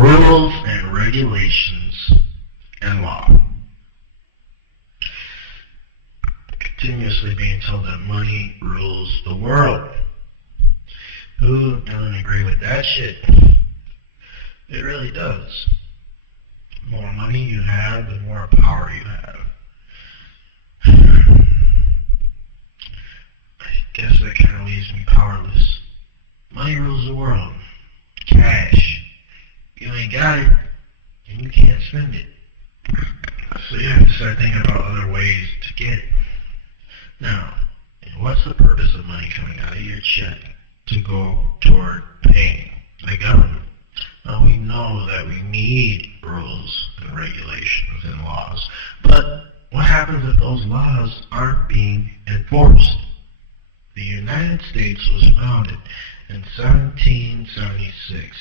rules and regulations and law. Continuously being told that money rules the world. Who doesn't agree with that shit? It really does. The more money you have, the more power you have. I guess that kind of leaves me powerless. Money rules the world. Cash. You ain't got it, and you can't spend it. So you have to start thinking about other ways to get it. Now, what's the purpose of money coming out of your check to go toward paying the government? Now, we know that we need rules and regulations and laws, but what happens if those laws aren't being enforced? The United States was founded in 1776.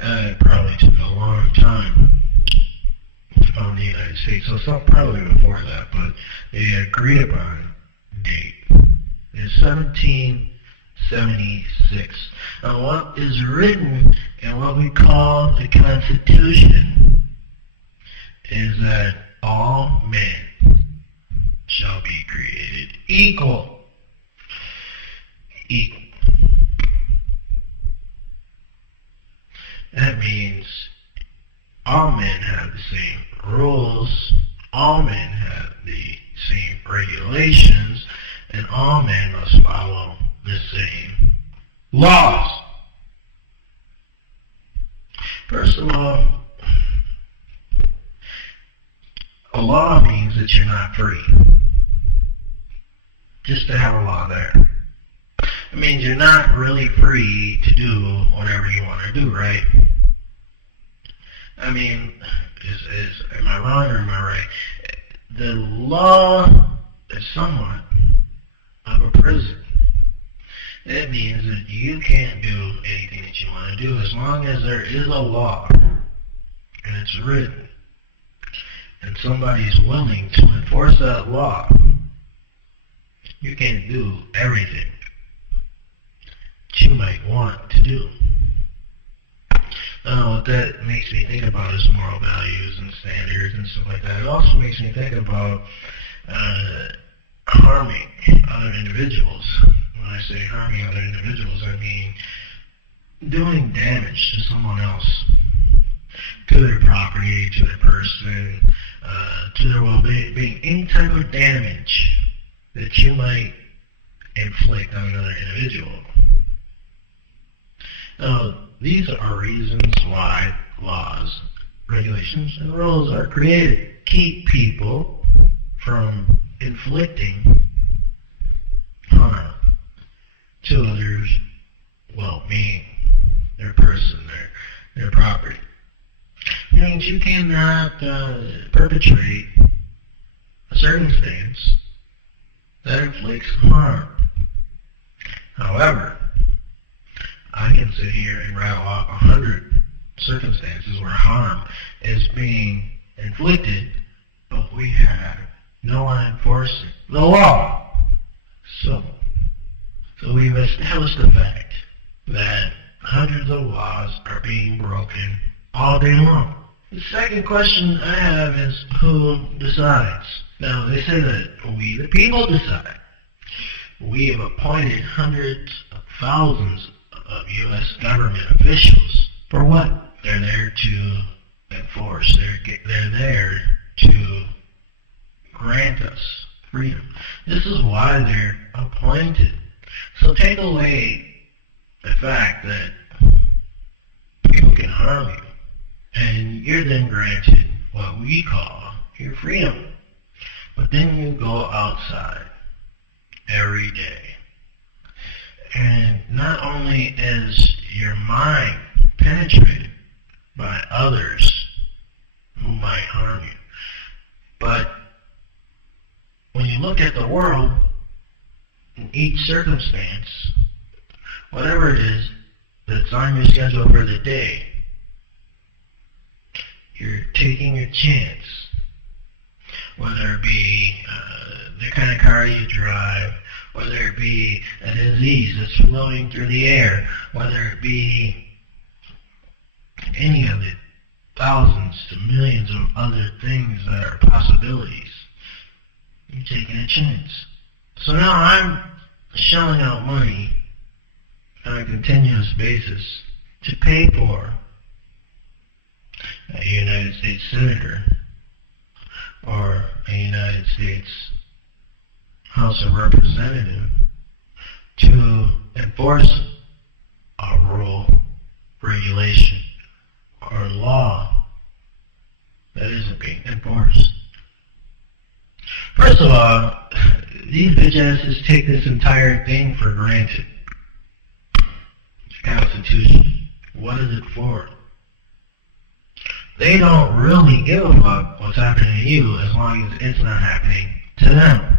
It probably took a long time to found the United States, so probably before that, but the agreed upon date is 1776. Now, what is written in what we call the Constitution is that all men shall be created equal. Equal. That means all men have the same rules, all men have the same regulations, and all men must follow the same laws. First of all, a law means that you're not free. Just to have a law there. It means you're not really free to do whatever you want to do, right? I mean, am I wrong or am I right? The law is somewhat of a prison. That means that you can't do anything that you want to do as long as there is a law and it's written and somebody's willing to enforce that law. You can't do everything that you might want to do. What that makes me think about is moral values and standards and stuff like that. It also makes me think about harming other individuals. When I say harming other individuals, I mean doing damage to someone else, to their property, to their person, to their well-being, any type of damage that you might inflict on another individual. Now, these are reasons why laws, regulations, and rules are created. Keep people from inflicting harm to others' well-being, their person, their property. It means you cannot perpetrate a circumstance that inflicts harm. However, I can sit here and rattle off 100 circumstances where harm is being inflicted, but we have no one enforcing the law. So we've established the fact that hundreds of laws are being broken all day long. The second question I have is, who decides? Now, they say that we, the people, decide. We have appointed hundreds of thousands of U.S. government officials. For what? They're there to enforce. They're there to grant us freedom. This is why they're appointed. So take away the fact that people can harm you, and you're then granted what we call your freedom. But then you go outside every day, and not only is your mind penetrated by others who might harm you, but when you look at the world, in each circumstance, whatever it is that's on your schedule for the day, you're taking your chance. Whether it be the kind of car you drive, whether it be a disease that's flowing through the air, whether it be any of the thousands to millions of other things that are possibilities. You're taking a chance. So now I'm shelling out money on a continuous basis to pay for a United States Senator or a United States House of Representative to enforce a rule, regulation, or law that isn't being enforced. First of all, these bitch asses take this entire thing for granted. The Constitution. What is it for? They don't really give a fuck what's happening to you as long as it's not happening to them.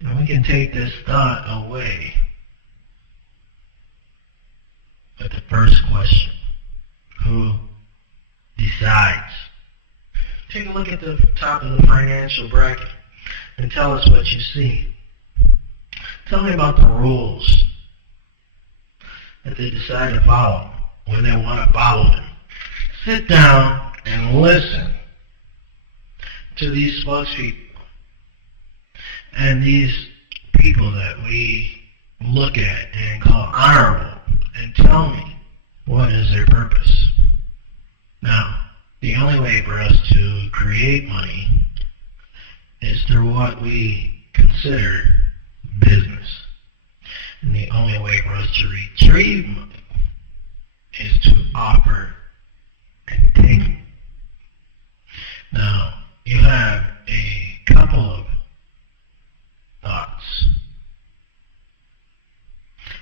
And we can take this thought away with the first question. Who decides? Take a look at the top of the financial bracket and tell us what you see. Tell me about the rules that they decide to follow when they want to follow them. Sit down and listen to these spokespeople and these people that we look at and call honorable, and tell me what is their purpose. Now, the only way for us to create money is through what we consider business. And the only way for us to retrieve money is to offer and take. Now, you have a couple of thoughts,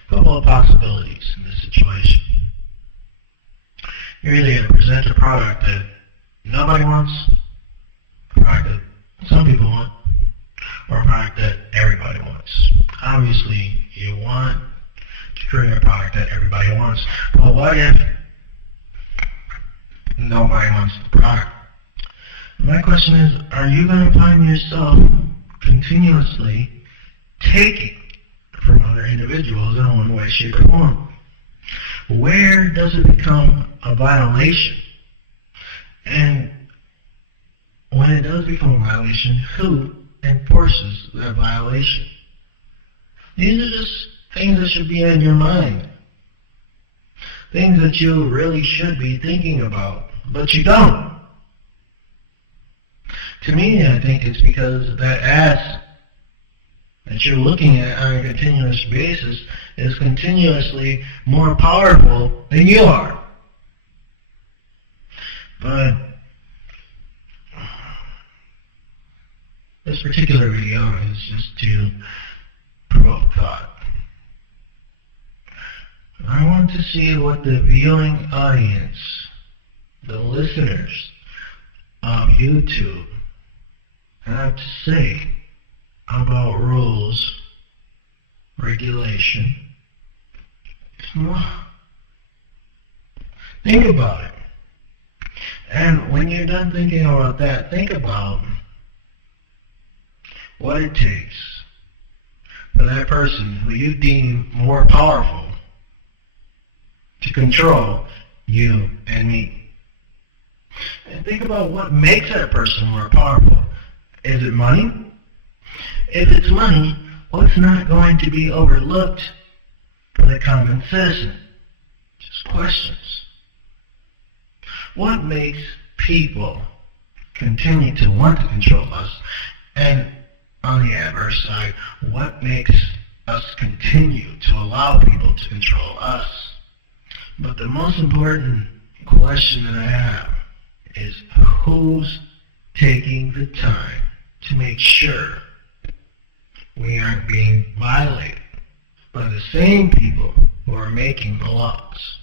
a couple of possibilities in this situation. You're either going to present a product that nobody wants, a product that some people want, or a product that everybody wants. Obviously, you want to create a product that everybody wants, but what if nobody wants the product? My question is, are you going to find yourself continuously taking from other individuals in one way, shape, or form? Where does it become a violation? And when it does become a violation, who enforces that violation? These are just things that should be in your mind. Things that you really should be thinking about, but you don't. To me, I think it's because that ass that you're looking at on a continuous basis is continuously more powerful than you are. But this particular video is just to provoke thought. I want to see what the viewing audience, the listeners of YouTube, have to say about rules, regulation. Think about it. And when you're done thinking about that, think about what it takes for that person who you deem more powerful to control you and me. And think about what makes that person more powerful. Is it money? If it's money, what's not going to be overlooked for the common citizen? Just questions. What makes people continue to want to control us? And on the adverse side, what makes us continue to allow people to control us? But the most important question that I have is, who's taking the time to make sure we aren't being violated by the same people who are making the laws?